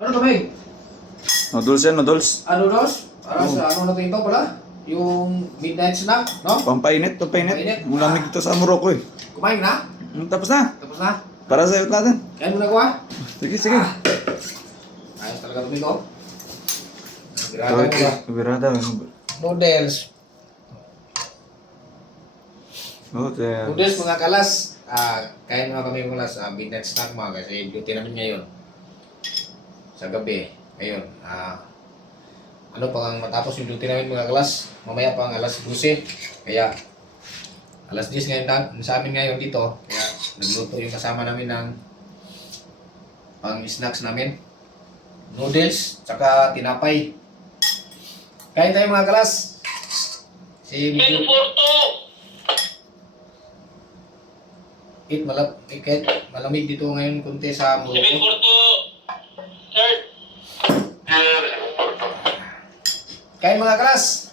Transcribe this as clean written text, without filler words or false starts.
Ano kami? Noodles yan, noodles. Ano dos? Para sa ano natin ito pala? Yung midnight snack, no? Pampainit, pampainit. Pampainit. Ang lamig dito sa Morocco eh. Kumain na? Tapos na. Tapos na? Para sa'yo natin. Kain mo na kuha? Sige, sige. Ayos talaga tumig ko. Birada mo ba? Birada. Noodles. Hotel. Noodles mga kalas. Kain mga kami mula sa midnight snack mga kasi duty namin ngayon. Sa gabi. Ngayon. Ano pang ang matapos yung duty namin mga kalas. Mamaya pang alas 12. Kaya alas 10 ngayon sa amin ngayon dito. Kaya nagluto yung kasama namin ng pang snacks namin. Noodles, tsaka tinapay. Kain tayo mga kalas. Si Medyo kahit malamig dito ngayon kunti sa Morocco. Kain mga kalas.